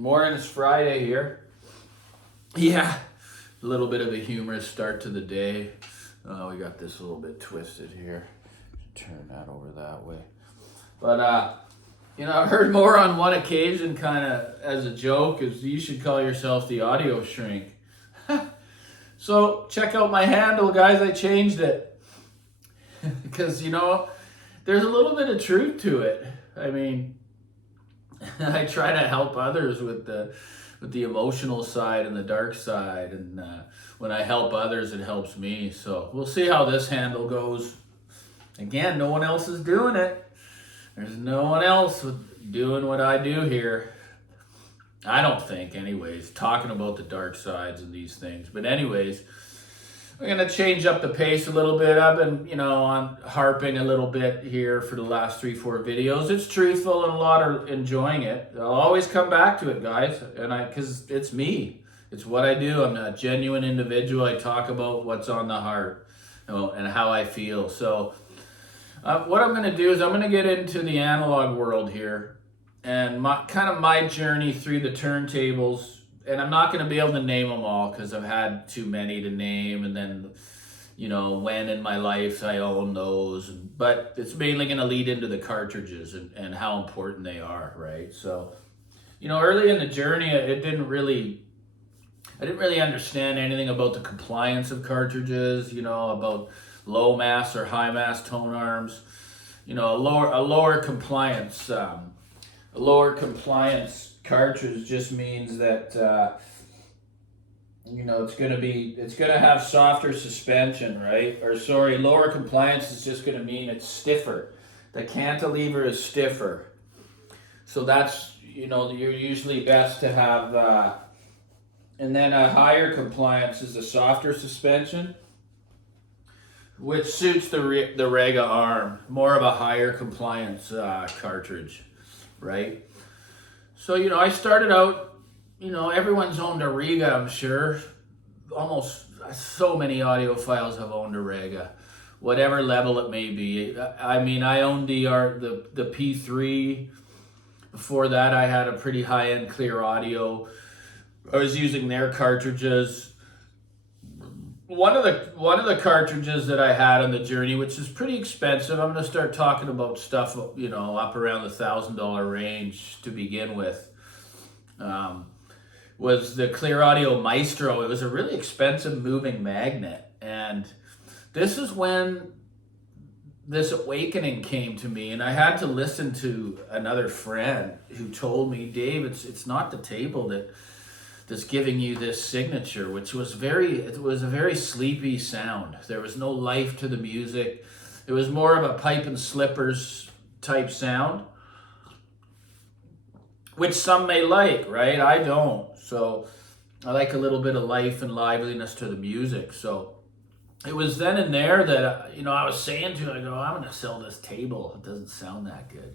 Morning, it's Friday here. Yeah, a little bit of a humorous start to the day. We got this a little bit twisted here. Turn that over that way. But, I've heard more on one occasion, kind of as a joke, is you should call yourself the audio shrink. So, check out my handle, guys. I changed it. Because, there's a little bit of truth to it. I mean, I try to help others with the emotional side and the dark side, and when I help others, it helps me. So we'll see how this handle goes. Again, no one else is doing it. There's no one else doing what I do here. I don't think, anyways, talking about the dark sides and these things. But anyways, we're going to change up the pace a little bit. I've been, on harping a little bit here for the last 3-4 videos. It's truthful and a lot are enjoying it. I'll always come back to it, guys, because it's me. It's what I do. I'm a genuine individual. I talk about what's on the heart, and how I feel. So what I'm going to do is I'm going to get into the analog world here and my journey through the turntables. And I'm not going to be able to name them all because I've had too many to name. And then, when in my life I own those. But it's mainly going to lead into the cartridges and how important they are, right? So, early in the journey, I didn't really understand anything about the compliance of cartridges, about low mass or high mass tone arms. A lower compliance cartridge just means that it's gonna have softer suspension, right? Lower compliance is just gonna mean it's stiffer. The cantilever is stiffer, so that's you're usually best to have. And then a higher compliance is a softer suspension, which suits the Rega arm, more of a higher compliance cartridge, right? So, I started out, everyone's owned a Rega, I'm sure. Almost so many audiophiles have owned a Rega, whatever level it may be. I mean, I owned the P3. Before that, I had a pretty high-end Clear Audio. I was using their cartridges. One of the cartridges that I had on the journey, which is pretty expensive, I'm going to start talking about stuff, up around the $1,000 range to begin with, was the Clear Audio Maestro. It was a really expensive moving magnet. And this is when this awakening came to me, and I had to listen to another friend who told me, Dave, it's not the table that's giving you this signature, which was it was a very sleepy sound. There was no life to the music. It was more of a pipe and slippers type sound, which some may like, right? I don't. So I like a little bit of life and liveliness to the music. So it was then and there that, I was saying to him, I go, I'm going to sell this table. It doesn't sound that good.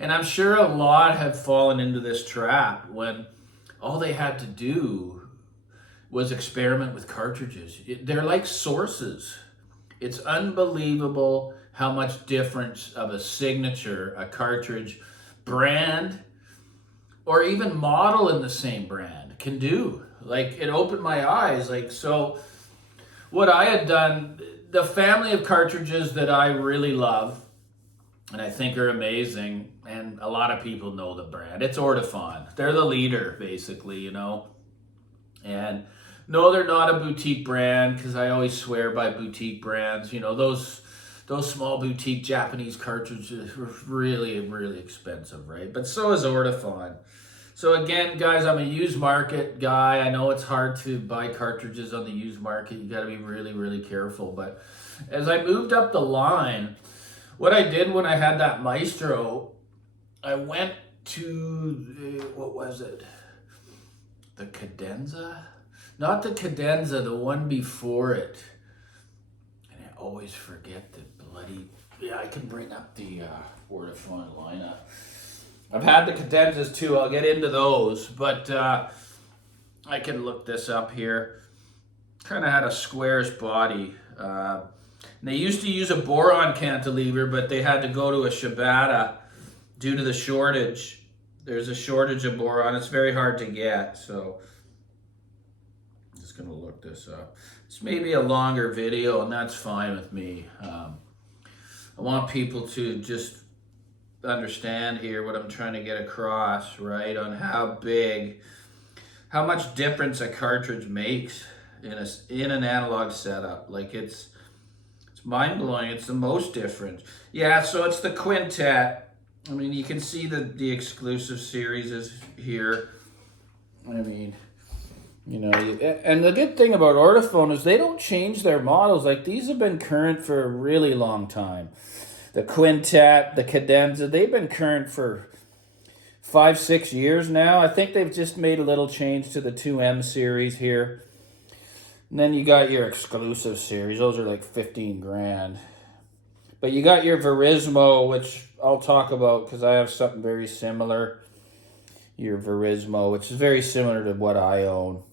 And I'm sure a lot have fallen into this trap when all they had to do was experiment with cartridges. They're like sources. It's unbelievable how much difference of a signature, a cartridge, brand, or even model in the same brand can do. Like, it opened my eyes. So what I had done, the family of cartridges that I really love and I think are amazing, and a lot of people know the brand. It's Orone. They're the leader, basically, And no, they're not a boutique brand, because I always swear by boutique brands. Those small boutique Japanese cartridges are really, really expensive, right? But so is Orone. So again, guys, I'm a used market guy. I know it's hard to buy cartridges on the used market. You got to be really, really careful. But as I moved up the line, what I did when I had that Maestro, I went to, what was it? The Cadenza? Not the Cadenza, the one before it. And I always forget the bloody, I can bring up the Orone lineup. I've had the Cadenzas too, I'll get into those, but I can look this up here. Kind of had a squarish body. And they used to use a boron cantilever, but they had to go to a Shibata due to the shortage. there's a shortage of boron. It's very hard to get, so I'm just gonna look this up. It's maybe a longer video, and that's fine with me. I want people to just understand here what I'm trying to get across, right? On how much difference a cartridge makes in an analog setup. Like it's mind blowing. It's the most different. Yeah, so it's the quintet. I mean, you can see the exclusive series is here. I mean, you know, and the good thing about Orone is they don't change their models. Like these have been current for a really long time. The quintet, the Cadenza, they've been current for 5-6 years now. I think they've just made a little change to the 2M series here. And then you got your exclusive series. Those are like 15 grand. But you got your Verismo, which I'll talk about because I have something very similar. Your Verismo, which is very similar to what I own.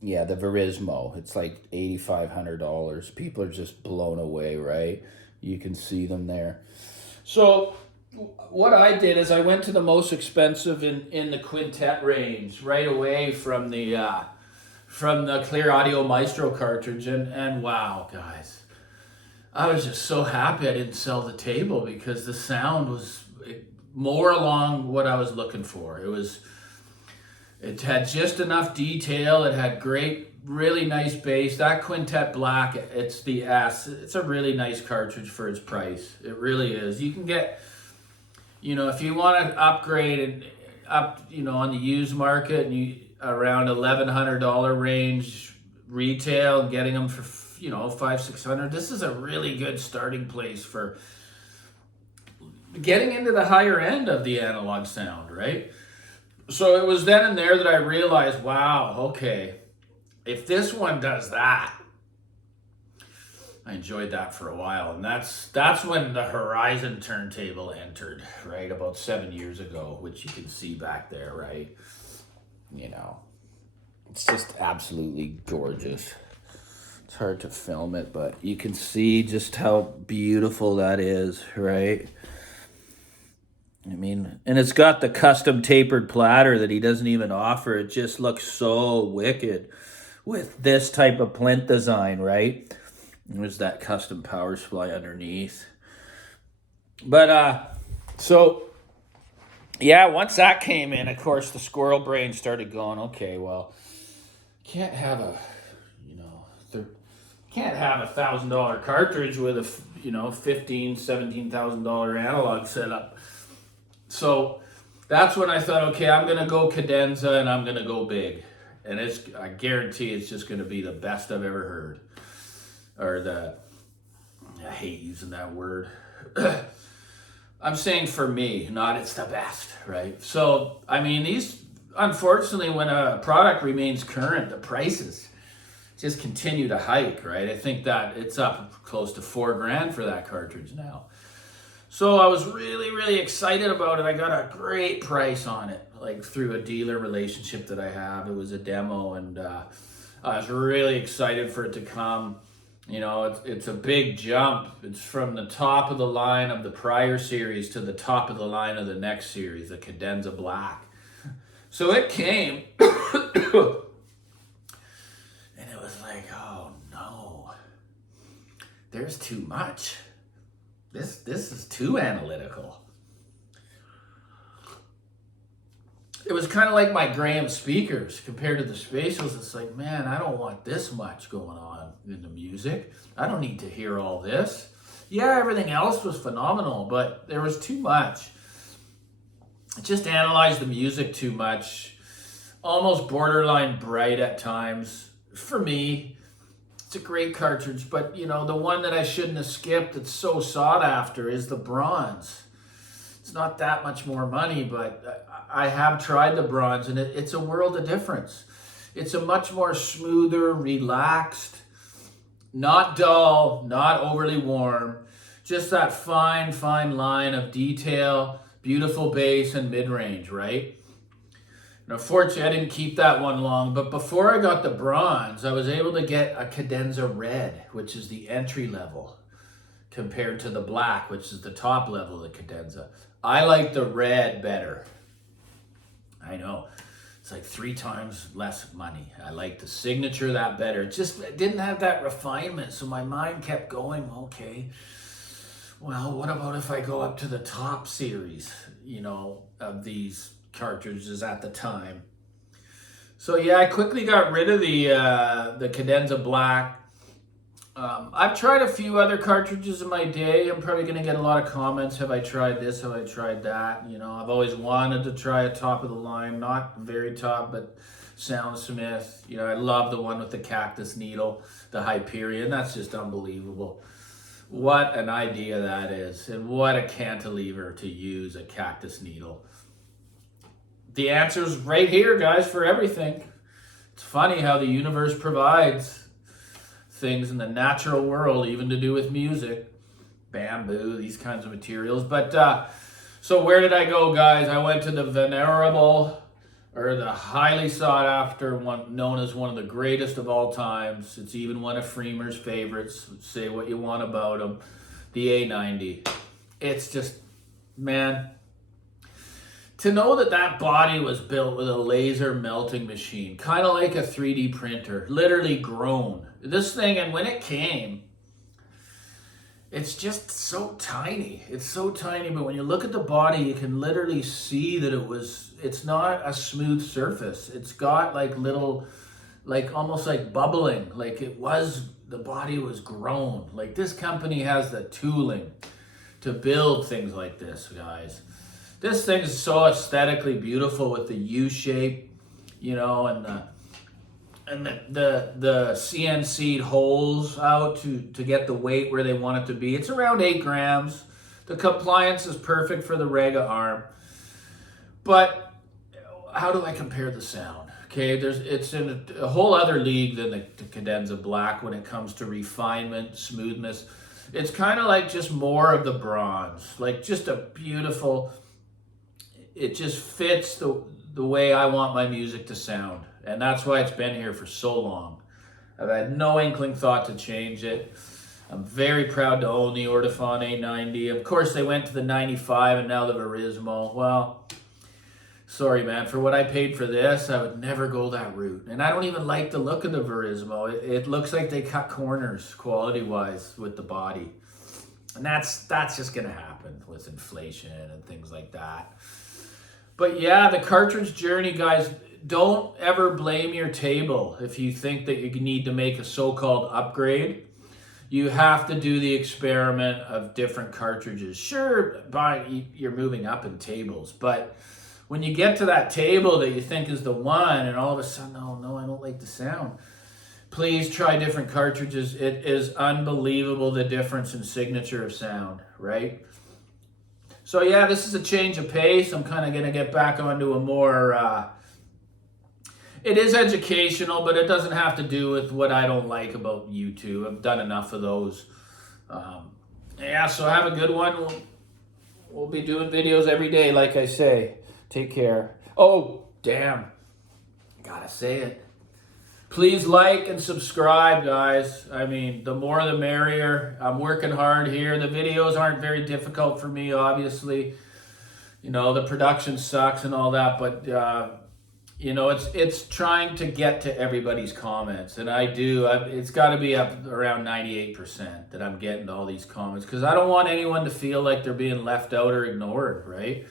Yeah, the Verismo. It's like $8,500. People are just blown away, right? You can see them there. So what I did is I went to the most expensive in the quintet range right away from the Clear Audio Maestro cartridge, and wow, guys, I was just so happy I didn't sell the table because the sound was more along what I was looking for. It had just enough detail. It had great, really nice bass. That Quintet Black, it's the S. It's a really nice cartridge for its price. It really is. You can get, you know, if you want to upgrade and up, you know, on the used market, and you around $1,100 range retail, and getting them for, you know, $500-600. This is a really good starting place for getting into the higher end of the analog sound, right? So it was then and there that I realized, wow, okay, if this one does that, I enjoyed that for a while. And that's when the Horizon turntable entered, right? About 7 years ago, which you can see back there, right? You know, it's just absolutely gorgeous. It's hard to film it, but you can see just how beautiful that is, right? I mean, and it's got the custom tapered platter that he doesn't even offer. It just looks so wicked with this type of plinth design, right? There's that custom power supply underneath. But, so, yeah, once that came in, of course, the squirrel brain started going, okay, well, can't have a, you know, can't have $1,000 cartridge with a, you know, $15,000-$17,000 analog setup. So that's when I thought, okay, I'm going to go Cadenza and I'm going to go big. And I guarantee it's just going to be the best I've ever heard. I hate using that word. I'm saying for me, not it's the best, right? So, I mean, unfortunately, when a product remains current, the prices just continue to hike, right? I think that it's up close to $4,000 for that cartridge now. So I was really, really excited about it. I got a great price on it, like through a dealer relationship that I have. It was a demo, and I was really excited for it to come. You know, it's a big jump. It's from the top of the line of the prior series to the top of the line of the next series, the Cadenza Black. So it came, and it was like, oh no, there's too much. This is too analytical. It was kind of like my Graham speakers compared to the Spatials. It's like, man, I don't want this much going on in the music. I don't need to hear all this. Yeah, everything else was phenomenal, but there was too much. I just analyzed the music too much. Almost borderline bright at times. For me, it's a great cartridge, but you know, the one that I shouldn't have skipped that's so sought after is the bronze. It's not that much more money, but I have tried the bronze, and it's a world of difference. It's a much more smoother, relaxed, not dull, not overly warm, just that fine, fine line of detail, beautiful bass and mid-range, right? Now, fortunately, I didn't keep that one long, but before I got the bronze, I was able to get a Cadenza Red, which is the entry level compared to the black, which is the top level of the Cadenza. I like the red better. I know. It's like 3 times less money. I like the signature that better. It didn't have that refinement, so my mind kept going, okay, well, what about if I go up to the top series, you know, of these cartridges at the time? So yeah, I quickly got rid of the Cadenza Black. I've tried a few other cartridges in my day. I'm probably going to get a lot of comments. Have I tried this? Have I tried that? You know, I've always wanted to try a top of the line, not very top, but Soundsmith. You know, I love the one with the cactus needle, the Hyperion. That's just unbelievable. What an idea that is. And what a cantilever to use a cactus needle. The answer's right here, guys, for everything. It's funny how the universe provides things in the natural world, even to do with music, bamboo, these kinds of materials. But so where did I go, guys? I went to the venerable, or the highly sought after one, known as one of the greatest of all times. It's even one of Freemer's favorites. Say what you want about him. The A90. It's just, man, to know that that body was built with a laser melting machine, kind of like a 3D printer, literally grown. This thing, and when it came, it's just so tiny. It's so tiny, but when you look at the body, you can literally see that it's not a smooth surface. It's got like little, like almost like bubbling, like the body was grown. Like this company has the tooling to build things like this, guys. This thing is so aesthetically beautiful with the U shape, you know, and the CNC'd holes out to get the weight where they want it to be. It's around 8 grams. The compliance is perfect for the Rega arm. But how do I compare the sound? Okay, it's in a whole other league than the Cadenza Black when it comes to refinement, smoothness. It's kind of like just more of the bronze, like just a beautiful. It just fits the way I want my music to sound. And that's why it's been here for so long. I've had no inkling thought to change it. I'm very proud to own the Orone A90. Of course, they went to the 95 and now the Verismo. Well, sorry, man. For what I paid for this, I would never go that route. And I don't even like the look of the Verismo. It looks like they cut corners quality-wise with the body. And that's just going to happen with inflation and things like that. But yeah, the cartridge journey, guys, don't ever blame your table if you think that you need to make a so-called upgrade. You have to do the experiment of different cartridges. Sure, you're moving up in tables, but when you get to that table that you think is the one and all of a sudden, oh no, I don't like the sound, please try different cartridges. It is unbelievable the difference in signature of sound, right? So yeah, this is a change of pace. I'm kind of going to get back onto a more, it is educational, but it doesn't have to do with what I don't like about YouTube. I've done enough of those. Yeah, so have a good one. We'll be doing videos every day, like I say. Take care. Oh, damn. Gotta say it. Please like and subscribe, guys. I mean, the more the merrier. I'm working hard here. The videos aren't very difficult for me, obviously. You know, the production sucks and all that, but you know, it's trying to get to everybody's comments, and it's got to be up around 98% that I'm getting to all these comments, because I don't want anyone to feel like they're being left out or ignored, right?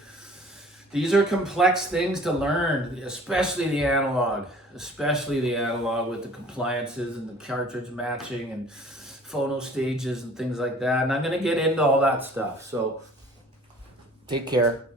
These are complex things to learn, especially the analog with the compliances and the cartridge matching and phono stages and things like that. And I'm going to get into all that stuff. So take care.